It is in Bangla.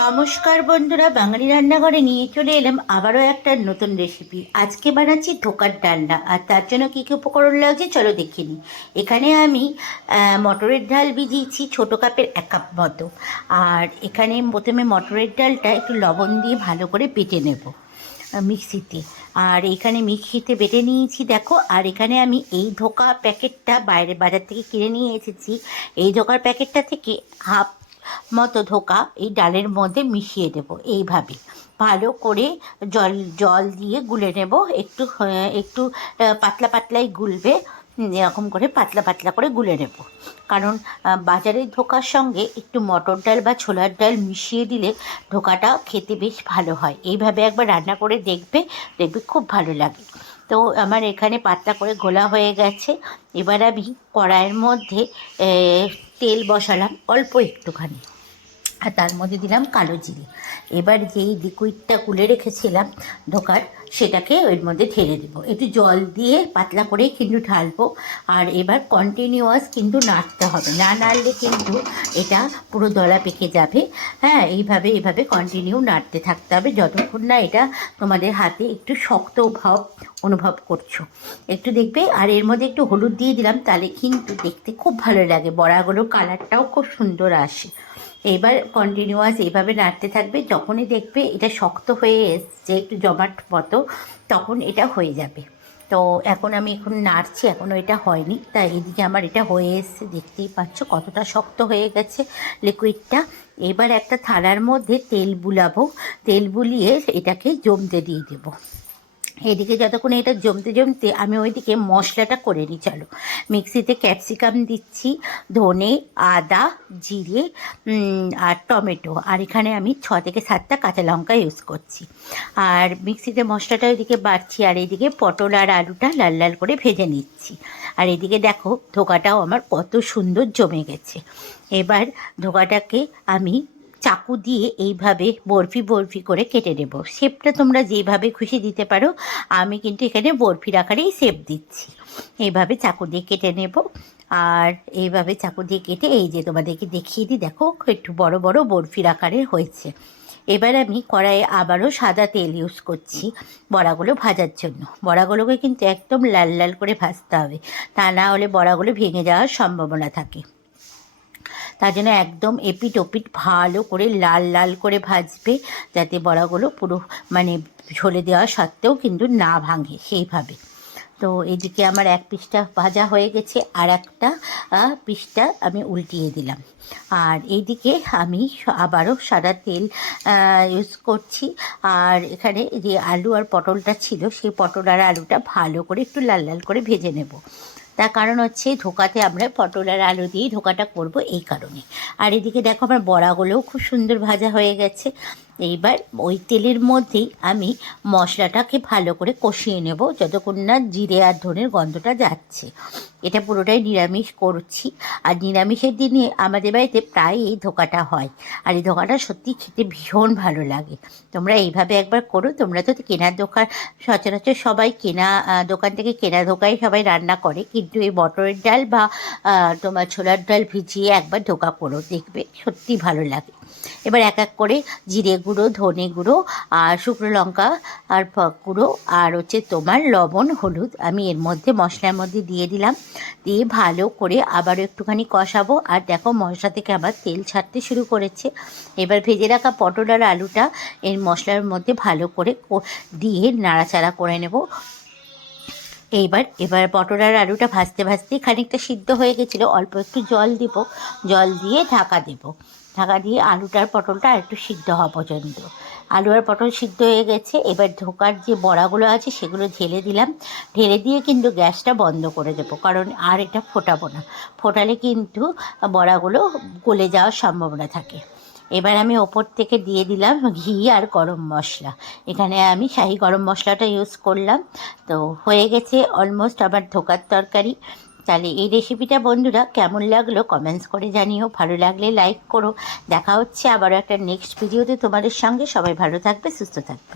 নমস্কার বন্ধুরা, বাঙালি রান্নাঘরে নিয়ে চলে এলাম আবারও একটা নতুন রেসিপি। আজকে বানাচ্ছি ধোকার ডালনা। আর তার জন্য কী কী উপকরণ লাগছে চলো দেখে নিই। এখানে আমি মটরের ডাল ভিজিয়েছি ছোটো কাপের 1 কাপ মতো। আর এখানে প্রথমে মটরের ডালটা একটু লবণ দিয়ে ভালো করে বেটে নেব মিক্সিতে। আর এখানে মিক্সিতে বেটে নিয়েছি দেখো। আর এখানে আমি এই ধোকা প্যাকেটটা বাইরে বাজার থেকে কিনে নিয়ে এসেছি। এই ধোকার প্যাকেটটা থেকে হাফ মতো ধোকা এই ডালের মধ্যে মিশিয়ে দেব। এইভাবে ভালো করে জল জল দিয়ে গুলে নেব। একটু একটু পাতলা পাতলাই গুলবে, এরকম করে পাতলা পাতলা করে গুলে নেব। কারণ বাজারের ধোকার সঙ্গে একটু মটর ডাল বা ছোলার ডাল মিশিয়ে দিলে ধোকাটা খেতে বেশ ভালো হয়। এইভাবে একবার রান্না করে দেখবে, দেখবে খুব ভালো লাগে। তো আমার এখানে পাতলা করে ঘোলা হয়ে গেছে। এবার আমি কড়াইয়ের মধ্যে তেল বসালাম অল্প একটুখানি, আর তার মধ্যে দিলাম কালো জিরে। এবার যেই লিকুইডটা গুলে রেখেছিলাম ধোকার, সেটাকে ওর মধ্যে ঢেলে দেবো। একটু জল দিয়ে পাতলা করেই কিন্তু ঢালবো। আর এবার কন্টিনিউয়াস কিন্তু নাড়তে হবে, না নাড়লে কিন্তু এটা পুরো দলা পেকে যাবে। হ্যাঁ, এইভাবে কন্টিনিউ নাড়তে থাকতে হবে যতক্ষণ না এটা তোমাদের হাতে একটু শক্ত ভাব অনুভব করছো। একটু দেখবে। আর এর মধ্যে একটু হলুদ দিয়ে দিলাম, তাহলে কিন্তু দেখতে খুব ভালো লাগে, বড়াগুলোর কালারটাও খুব সুন্দর আসে। এবার কন্টিনিউয়াস এইভাবে নাড়তে থাকবে। যখনই দেখবে এটা শক্ত হয়ে এসছে একটু জমাট মতো, তখন এটা হয়ে যাবে। তো আমি নাড়ছি, এখনও এটা হয়নি। তাই এদিকে আমার এটা হয়ে এসছে, দেখতেই পাচ্ছ কতটা শক্ত হয়ে গেছে লিকুইডটা। এবার একটা থালার মধ্যে তেল বুলাবো, তেল বুলিয়ে এটাকে জমতে দিয়ে দেবো। এদিকে যতক্ষণ এটা জমতে জমতে আমি ওইদিকে মশলাটা করে নিই। চলো, মিক্সিতে ক্যাপসিকাম দিচ্ছি, ধনে, আদা, জিরে আর টমেটো। আর এখানে আমি 6 থেকে 7টা কাঁচা লঙ্কা ইউজ করছি। আর মিক্সিতে মশলাটা ওইদিকে বাড়ছি, আর এইদিকে পটল আর আলুটা লাল লাল করে ভেজে নিচ্ছি। আর এদিকে দেখো ধোকাটাও আমার কত সুন্দর জমে গেছে। এবার ধোকাটাকে আমি চাকু দিয়ে এইভাবে বরফি বরফি করে কেটে নেব। শেপটা তোমরা যেইভাবে খুশি দিতে পারো, আমি কিন্তু এখানে বরফির আকারেই শেপ দিচ্ছি। এইভাবে চাকু দিয়ে কেটে নেব। আর এইভাবে চাকু দিয়ে কেটে এই যে তোমাদেরকে দেখিয়ে দিই, দেখো একটু বড় বড় বরফির আকারের হয়েছে। এবার আমি কড়াইয়ে আবারও সাদা তেল ইউজ করছি বড়াগুলো ভাজার জন্য। বড়াগুলোকে কিন্তু একদম লাল লাল করে ভাজতে হবে, তা না হলে বড়াগুলো ভেঙে যাওয়ার সম্ভাবনা থাকে। তার জন্য একদম এপিট ওপিট ভালো করে লাল লাল করে ভাজবে, যাতে বড়াগুলো পুরো মানে ঝোলে দেওয়া সত্ত্বেও কিন্তু না ভাঙে সেইভাবে। তো এদিকে আমার এক পিসটা ভাজা হয়ে গেছে, আর একটা পিসটা আমি উল্টিয়ে দিলাম। আর এইদিকে আমি আবারও সাদা তেল ইউজ করছি। আর এখানে যে আলু আর পটলটা ছিল, সেই পটল আর আলুটা ভালো করে একটু লাল লাল করে ভেজে নেব। তার কারণ হচ্ছে ধোকাতে আমরা পটল আর আলু দিয়েই ধোকাটা করব, এই কারণে। আর এদিকে দেখো আমার বড়াগুলোও খুব সুন্দর ভাজা হয়ে গেছে। এইবার ওই তেলের মধ্যেই আমি মশলাটাকে ভালো করে কষিয়ে নেব যতক্ষণ না জিরে আর ধনের গন্ধটা যাচ্ছে। এটা পুরোটাই নিরামিষ করছি। আর নিরামিষের দিনে আমাদের বাড়িতে প্রায় এই ধোকাটা হয়। আর এই ধোকাটা সত্যি খেতে ভীষণ ভালো লাগে। তোমরা এইভাবে একবার করো। তোমরা তো কেনার দোকান, সচরাচর সবাই কেনা দোকান থেকে কেনা ধোকাই সবাই রান্না করে, কিন্তু এই মটরের ডাল বা তোমার ছোলার ডাল ভিজিয়ে একবার ধোকা করো, দেখবে সত্যি ভালো লাগে। এবার এক এক করে জিরে গুঁড়ো, ধনে গুঁড়ো আর শুকনো লঙ্কা আর গুঁড়ো আর হচ্ছে তোমার লবণ, হলুদ আমি এর মধ্যে মশলার মধ্যে দিয়ে দিলাম। দিয়ে ভালো করে আবারও একটুখানি কষাবো। আর দেখো মশলা থেকে আবার তেল ছাড়তে শুরু করেছে। এবার ভেজে রাখা পটল আর আলুটা এর মশলার মধ্যে ভালো করে দিয়ে নাড়াচাড়া করে নেব। এবার পটল আর আলুটা ভাজতে ভাজতে খানিকটা সিদ্ধ হয়ে গেছিলো, অল্প একটু জল দেব, জল দিয়ে ঢাকা দেব। ঢাকা দিয়ে আলুটার পটলটা আর একটু সিদ্ধ হওয়া পর্যন্ত। আলু আর পটল সিদ্ধ হয়ে গেছে। এবার ধোকার যে বড়াগুলো আছে সেগুলো ঢেলে দিলাম। ঢেলে দিয়ে কিন্তু গ্যাসটা বন্ধ করে দেবো, কারণ আর এটা ফোটাবো না। ফোটালে কিন্তু বড়াগুলো গলে যাওয়ার সম্ভাবনা থাকে। এবার আমি ওপর থেকে দিয়ে দিলাম ঘি আর গরম মশলা। এখানে আমি শাহি গরম মশলাটা ইউজ করলাম। তো হয়ে গেছে অলমোস্ট আমার ধোকার তরকারি। তাহলে এই রেসিপিটা বন্ধুরা কেমন লাগলো কমেন্টস করে জানিও, ভালো লাগলে লাইক করো। দেখা হচ্ছে আবারও একটা নেক্সট ভিডিওতে তোমাদের সঙ্গে। সবাই ভালো থাকবে, সুস্থ থাকবে।